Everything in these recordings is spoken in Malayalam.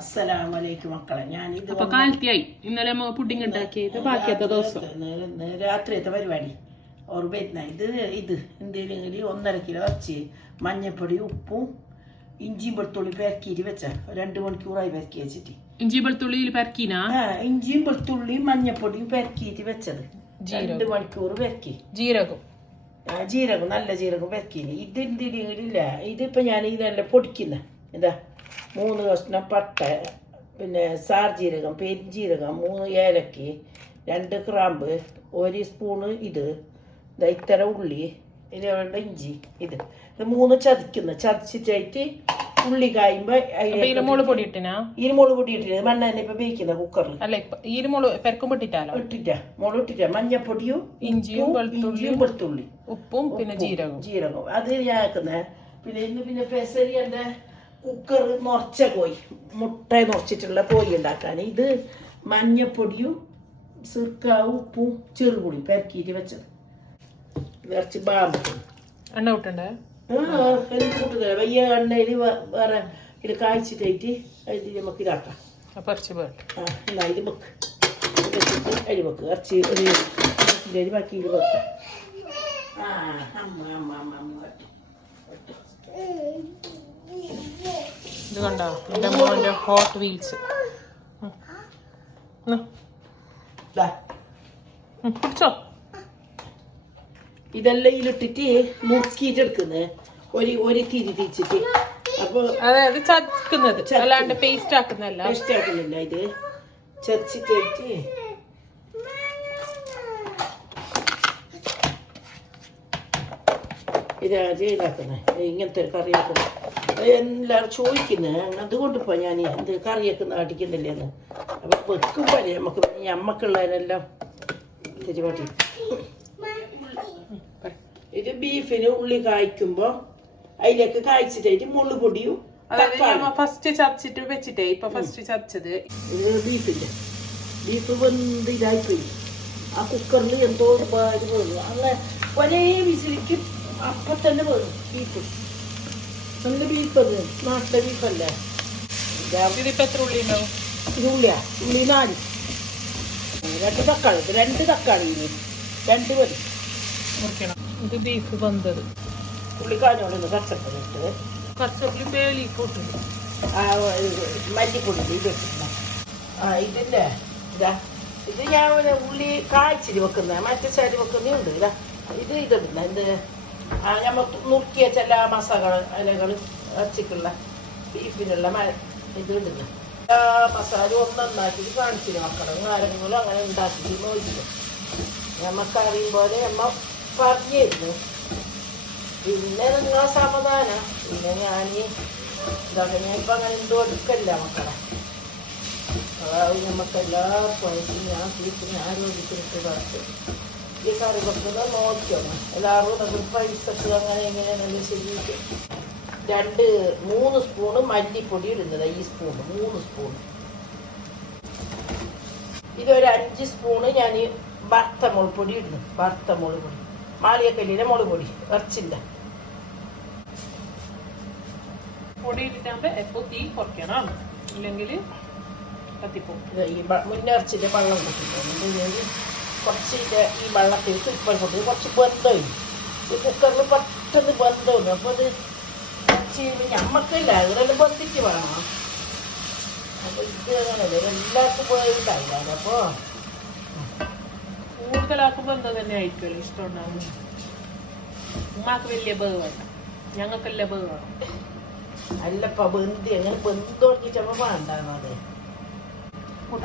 അസ്സലാമലൈക്കും മക്കളെ. ഞാനിത് കാലത്തിയായി ഇന്നലെ പുഡിംഗ് ഉണ്ടാക്കിയത് ബാക്കിയത്തെ ദിവസം രാത്രിയത്തെ പരിപാടി ഓർ വരുന്ന ഇത് എന്തെങ്കിലും 1.5 കിലോ ഇറച്ചി, മഞ്ഞപ്പൊടി, ഉപ്പും ഇഞ്ചിയും വെളുത്തുള്ളി പെരക്കിയിട്ട് വെച്ച 2 മണിക്കൂറായി പെരക്കി വെച്ചിട്ട്. ഇഞ്ചി വെളുത്തുള്ളിയിൽ പെരക്കീനാ? ഇഞ്ചിയും വെളുത്തുള്ളിയും മഞ്ഞപ്പൊടിയും പെരക്കിയിട്ട് വെച്ചത് 2 മണിക്കൂർ പെരക്കി. ജീരകം നല്ല ജീരകം പെരക്കീന്. ഇത് എന്തില്ല, ഇതിപ്പോ ഞാൻ ഇതെല്ലാം പൊടിക്കുന്ന എന്താ 3 കഷ്ണം പട്ട, പിന്നെ സാർജീരകം, പെരിഞ്ജീരകം, 3 ഏലക്ക്, 2 ഗ്രാമ്പ്, 1 സ്പൂണ് ഇത്തര ഉള്ളി, ഇതിനുള്ള ഇഞ്ചി, ഇത് 3 ചതച്ചിട്ടായിട്ട് ഉള്ളി കായുമ്പോ ഇരുമുളക് പൊടി ഇട്ടില്ല. മണ്ണെണ്ണ ഇപ്പൊ വേവിക്കുന്ന കുക്കറിൽ ഇട്ടിട്ടാ മുളക് ഇട്ടിട്ടാ മഞ്ഞപ്പൊടിയും ഇഞ്ചിയും വെളുത്തുള്ളി ഉപ്പും പിന്നെ ജീരകം അത് ഞാൻ ആക്കുന്ന. പിന്നെ പെസരി എന്റെ കുക്കർ നിറച്ച കോഴി, മുട്ട നിറച്ചിട്ടുള്ള കോഴി ഉണ്ടാക്കാൻ. ഇത് മഞ്ഞപ്പൊടിയും സിർക്കാവും ഉപ്പും ചെറുപൊടിയും പെരക്കിയിട്ട് വെച്ചത്. ഇറച്ചി ബാമ്പ് എണ്ണ വിട്ടണ്ടേ? കൂട്ടുന്നില്ല വയ്യ എണ്ണയിൽ വേറെ ഇത് കായ്ച്ചിട്ടായിട്ട് അതിൽ നമുക്ക് ഇതാക്കാം. എന്നാ ഇത് വെക്ക്, വെച്ചിട്ട് അരി വെക്ക്, ഇറച്ചി ഒരു ബാക്കി ഇത് വെക്കാം. ഇത് കണ്ടോ എന്റെ മോന്റെ ഹോട്ട് വീൽസ്. പിടിച്ചോ. ഇതെല്ലാം ഇതിലിട്ടിട്ട് മുറുക്കിയിട്ട് എടുക്കുന്നത് ഒരു തിരി തിരിച്ചിട്ട്. അപ്പൊ അതായത് ചതക്കുന്നത് അല്ലാണ്ട് പേസ്റ്റ് ആക്കുന്നില്ല. ഇത് ചതച്ചിട്ട് ഇതാക്കുന്നത്. ഇങ്ങനത്തെ ഒരു കറി വെക്കുന്നത് എല്ലാവരും ചോദിക്കുന്നത്. അതുകൊണ്ട് ഇപ്പൊ ഞാൻ എന്ത് കറിയൊക്കെ അടിക്കുന്നില്ലെന്ന്. അപ്പൊ വെക്കുമ്പോ ഞമ്മക്കുള്ളതിനെല്ലാം തിരുവാട്ടി. ഇത് ബീഫിന് ഉള്ളി കായ്ക്കുമ്പോ അതിലേക്ക് കായ്ച്ചിട്ടായിട്ട് മുളക് പൊടിയും ഫസ്റ്റ് ചതച്ചിട്ട് വെച്ചിട്ടേ ഇപ്പൊ ഫസ്റ്റ് ചതച്ചത്. ഇത് ബീഫ് വെന്ത് ഇതായിപ്പോയി. ആ കുക്കറിൽ എന്തോ വേണം. അങ്ങനെ ഒരേ വിസിലിക്ക് അപ്പൊ തന്നെ വേണം ബീഫ്. നല്ല ബീഫ്, അത് നാട്ടിലെ ബീഫല്ലേ. ഇതിപ്പോ എത്ര ഉള്ളി ഉണ്ടാവും? ഉള്ളി 4, 2 തക്കാളി, 2 തക്കാളി 2 മതി മുറിക്കണം. ഇത് ബീഫ് വന്നത് ഉള്ളി കാഞ്ഞോളൊന്ന് കച്ചപ്പടിട്ട് കച്ചപ്പി പേലി കൂട്ടുണ്ട്. മല്ലിപ്പൊടി ഇതിന്റെ ഇത് ഞാൻ ഉള്ളി കായ്ച്ചിട്ട് വെക്കുന്ന, മറ്റേ സൈഡ് വെക്കുന്നുണ്ട്. ഇടുന്ന എന്ത് നമ്മൾ നുറുക്കിയ ചില മസാലകൾ ഇറച്ചിക്കുള്ള ബീഫിനുള്ള ഇത് ഇടുന്ന മസാല ഒന്നാക്കിയിട്ട് കാണിച്ചിട്ട് മക്കളും ആരെങ്കിലും അങ്ങനെ ഉണ്ടാക്കിയിട്ട് നോക്കില്ല. നമ്മക്ക് അറിയും പോലെ നമ്മ പറഞ്ഞിരുന്നു. പിന്നെ നിങ്ങളെ സമാധാനം. പിന്നെ ഞാൻ ഇതൊക്കെ ഞാൻ ഇപ്പൊ അങ്ങനെ എന്തോ എടുക്കല്ല മക്കളെ. അതായത് നമുക്കെല്ലാവർക്കും ഞാൻ ബീഫിന് ആരോഗ്യത്തിനിട്ട് കാട്ട് ഈ കറി വെക്കുന്നത് നോക്കിയാണ്. എല്ലാവരും അത് പൈസ അങ്ങനെ എങ്ങനെയാണെന്ന് ശരിയിട്ട് 3 സ്പൂണ് മല്ലിപ്പൊടി ഇടുന്നത്. ഈ സ്പൂണ് 3 സ്പൂണ്. ഇതൊരു 5 സ്പൂണ് ഞാൻ വറുത്ത മുളക് പൊടി ഇടുന്നു. വറുത്ത മുളക് പൊടി, മാളിയക്കല്ലിലെ മുളക് പൊടി, ഇറച്ചിന്റെ പൊടി ഇട്ടിട്ടാകുമ്പോ എപ്പോ തീ കുറയ്ക്കണം, ഇല്ലെങ്കിൽ കത്തിപ്പോകും. ഈ മുന്നിറച്ചിന്റെ വെള്ളം കൂട്ടിട്ടുണ്ട്. കുറച്ചിന്റെ ഈ വെള്ളത്തിൽ തുപ്പൽ കൊണ്ട് കുറച്ച് ബന്ധമായി ഈ കുക്കറിൽ പെട്ടെന്ന് ബന്ധമുണ്ട്. അപ്പൊ അത് കുറച്ച് ഞമ്മക്കില്ല, ഇവരെല്ലാം ബന്ധിച്ച് വേണം. അപ്പൊ ഇത് അങ്ങനല്ലേ എല്ലാവർക്കും പോയിട്ടായില്ല. അപ്പൊ കൂടുതലാക്കുമ്പോ എന്താ തന്നെ ആയിരിക്കുമല്ലോ ഇഷ്ടം ഉണ്ടാവും. ഉമ്മാക്ക് വലിയ ബേവ് വേണ്ട, ഞങ്ങൾക്കെല്ലാം ബേവ് വേണം. അല്ലപ്പ ബന്ധി അങ്ങനെ ബന്ധം തുടങ്ങിച്ചപ്പോ വേണ്ടാന്നോ. അത്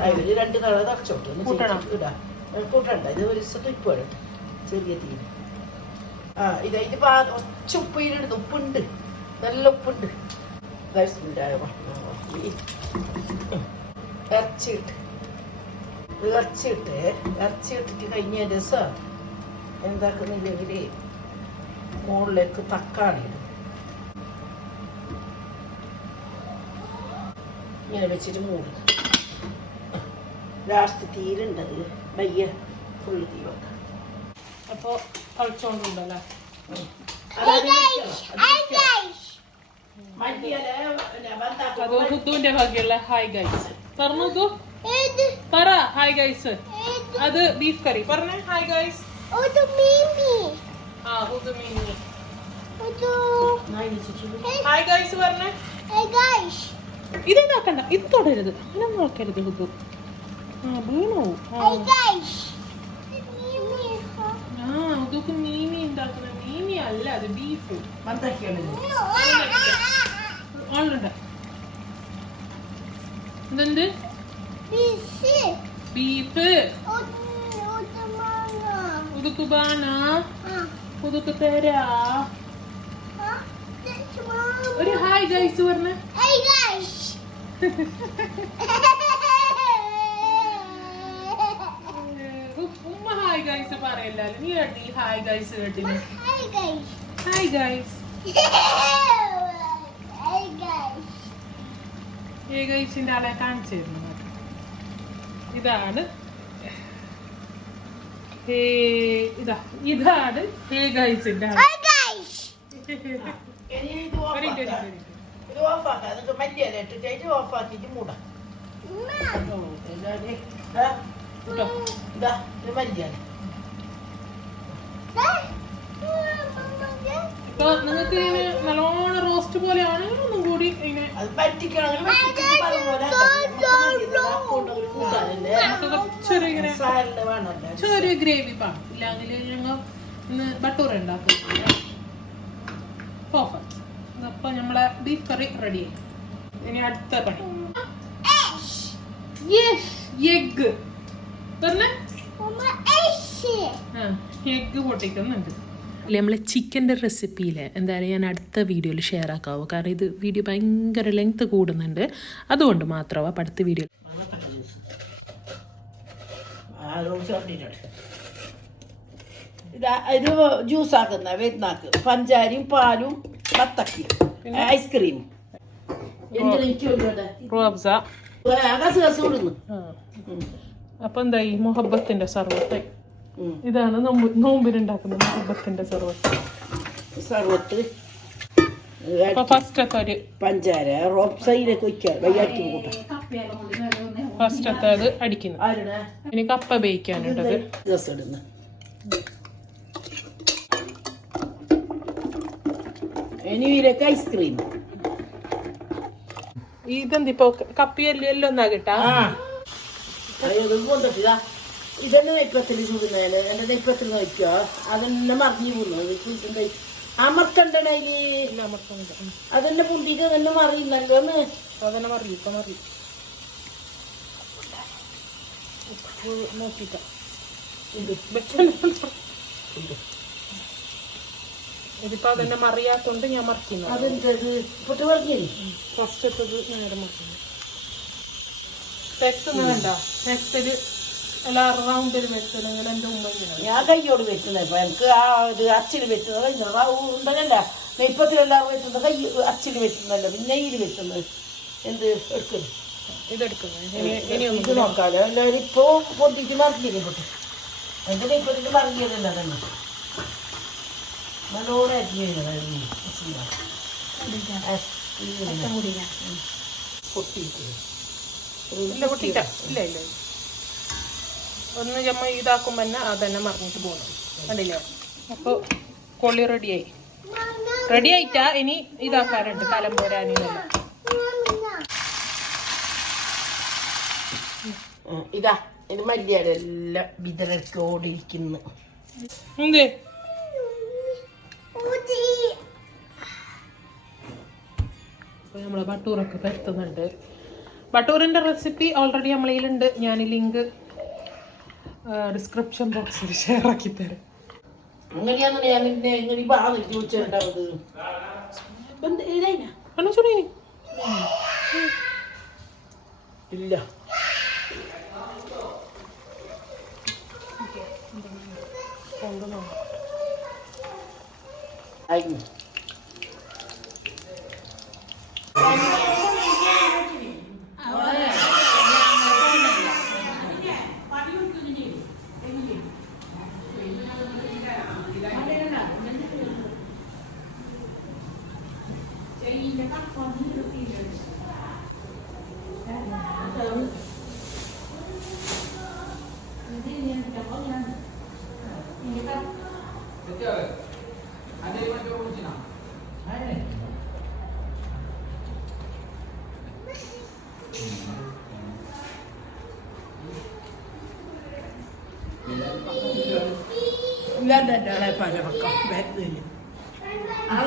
അതില് 2 തള തറച്ചോട്ട് ഇടാ കൂട്ടണ്ട. ഇത് ഒരു തുപ്പ് ചെറിയ തീ. ഇതായിട്ട് ഒച്ച ഉപ്പിടുന്നു. ഉപ്പുണ്ട്, നല്ല ഉപ്പുണ്ട്. ഇറച്ചിട്ടിട്ട് കഴിഞ്ഞ ദിവസം എന്താക്കുന്നില്ലെങ്കിൽ മുകളിലേക്ക് തക്കാളി ഇടും. ഇങ്ങനെ വെച്ചിട്ട് മൂടി ലാസ്റ്റ് തീരുണ്ടത് വയ്യ ഫുള്ള് തീ വെക്കാം. അപ്പൊ കളിച്ചോണ്ടുണ്ടല്ലേ. അത് ഹുദ്ദുവിന്റെ ഭാഗ്യമുള്ള ഹായ് ഗൈസ് പറഞ്ഞു പറ ഹായ് ഗൈസ് അത് ബീഫ് കറി പറഞ്ഞേ ഹായ് ഗൈസ് ആ ഹുദ്ദു മീമി ഹായ് ഗൈസ് പറഞ്ഞേ ഇതെന്താക്കണ്ട ഇത് തൊടരുത് അങ്ങനെ നോക്കരുത് ഹുദ്ദു ആ വീണോ ആ ഹുദ്ദുക്ക് മീമി ഉണ്ടാക്കുന്ന മീമി അല്ല അത് ബീഫ് ഓളുണ്ട് എന്തുണ്ട് ബീഫ് ഉതുക്ക് ബാന ഉതുക്ക് തരാ ഒരു ഹായ് ഗൈസ് പറഞ്ഞ ഉമ്മ ഹായ് ഗൈസ് പറയല്ലോ നീ കേട്ടി ഹായ് ഗൈസ് കേട്ടിന് ഹായ് ഗൈസ് ഹേ ഗൈസിന്റെ ആളെ കാണിച്ചു തരുന്നു ഇതാണ് ഇതാണ് ഹേ ഗൈസിന്റെ ആളെ ഇപ്പൊ നിങ്ങൾക്ക് നല്ലോണം റോസ്റ്റ് പോലെ ആണെങ്കിൽ ഒന്നും കൂടി ഇങ്ങനെ ചെറിയ ഗ്രേവി പാടും ഇല്ലെങ്കിൽ ഞങ്ങൾ ഇന്ന് ബട്ടൂർ ഉണ്ടാക്കും അപ്പൊ നമ്മളെ ബീഫ് കറി റെഡി ആയി ഇനി അടുത്ത പണി എഗ് പറഞ്ഞ എഗ് പൊട്ടിക്കുന്നുണ്ട് നമ്മളെ ചിക്കൻ്റെ റെസിപ്പിയിൽ എന്തായാലും ഞാൻ അടുത്ത വീഡിയോയിൽ ഷെയർ ആക്കാവൂ കാരണം ഇത് വീഡിയോ ഭയങ്കര ലെങ്ത് കൂടുന്നുണ്ട് അതുകൊണ്ട് മാത്രമാണ് അപ്പം അടുത്ത വീഡിയോ ഇത് ജ്യൂസ് ആക്കുന്ന വരുന്നാക്ക് പഞ്ചാരിയും പാലും ബത്തക്കിയും ഐസ്ക്രീമും അപ്പൊ എന്തായി മുഹബത്തിന്റെ സർവത്ത് ഇതാണ് നോമ്പിനുണ്ടാക്കുന്ന മുഹബത്തിന്റെ സർവത്ത് ഫസ്റ്റത്തെ ഒരു പഞ്ചാര റോപ്സൈലൊക്കെ ഫസ്റ്റത്തെ അത് അടിക്കുന്നു ഇനി കപ്പ വേവിക്കാനുണ്ടത് ഐസ്ക്രീം ഇതെന്തിപ്പോ കപ്പിയല്ലോ എല്ലാം ഒന്നാ കിട്ടാ ഇതന്നെ നെയ്പ്പത്തിൽ ചൂടുന്നതിന് എന്റെ നെയ്പ്പത്തിൽ നോക്കിയോ അതെന്നെ മറിഞ്ഞു പോകുന്നു അമർക്കണ്ടേ അതെന്നെ പുണ്ടിട്ട് തന്നെ മറിയുന്നല്ലോ അതന്നെ മറിയും ഇപ്പൊ മറിയും നോക്കിട്ട ഇതിപ്പോ അതന്നെ മറിയാത്തോണ്ട് ഞാൻ മറിക്കുന്നു ഫസ്റ്റ് നേരെ മറിക്കുന്നു വെട്ടുന്നുണ്ട വെട്ടല് എല്ലാ റൗണ്ടിൽ വെട്ടുന്നെങ്കിൽ എന്റെ ഉമ്മ ഞാൻ കയ്യോട് വെട്ടുന്നത് ഇപ്പൊ എനിക്ക് ആ ഇത് അച്ചിൽ വെട്ടുന്നത് ഉണ്ടല്ല നെയ്പ്പത്തിലെല്ലാം വെട്ടുന്നത് കൈ അച്ചിൽ വെട്ടുന്നല്ലോ പിന്നെ ഇതിൽ വെട്ടുന്നത് എന്ത് എടുക്കുന്നു ഇതെടുക്കുന്നത് ഇത് നോക്കാലോ എല്ലാവരും ഇപ്പൊ പൊന്തിച്ച് മറിഞ്ഞില്ലേ പൊട്ടി എന്റെ നെയ്പ്പത്തിൽ മറിഞ്ഞതല്ല തന്നെ നല്ലോണം പൊട്ടിയില്ല ഇല്ല ഇല്ല ഒന്ന് ചമ്മ ഇതാക്കുമ്പോ തന്നെ അതന്നെ മറിഞ്ഞിട്ട് പോകണം കണ്ടില്ലേ അപ്പൊ കൊള്ളി റെഡി ആയിട്ടാ ഇനി ഇതാക്കാറുണ്ട് കലം പോരാനെന്നല്ല ഇതാ ഇത് മല്ലിയെല്ലാം വിതരക്കോടിരിക്കുന്നു എന്തേ നമ്മള് ബട്ടൂറൊക്കെ പരത്തുന്നുണ്ട് ബട്ടൂറിന്റെ റെസിപ്പി ഓൾറെഡി നമ്മളതിലുണ്ട് ഞാൻ ലിങ്ക് ഡിസ്ക്രിപ്ഷൻ ബോക്സിൽ ഷെയർ ആക്കി തരാം അങ്ങനെയാണെന്ന് ഞാൻ ഇങ്ങനെ ബാധിച്ച് ചോദിച്ചിട്ടുണ്ടാവുന്നത് ഇല്ല ആയിരുന്നു ഇല്ലാതെ പല പക്കം വരുന്നില്ല ആ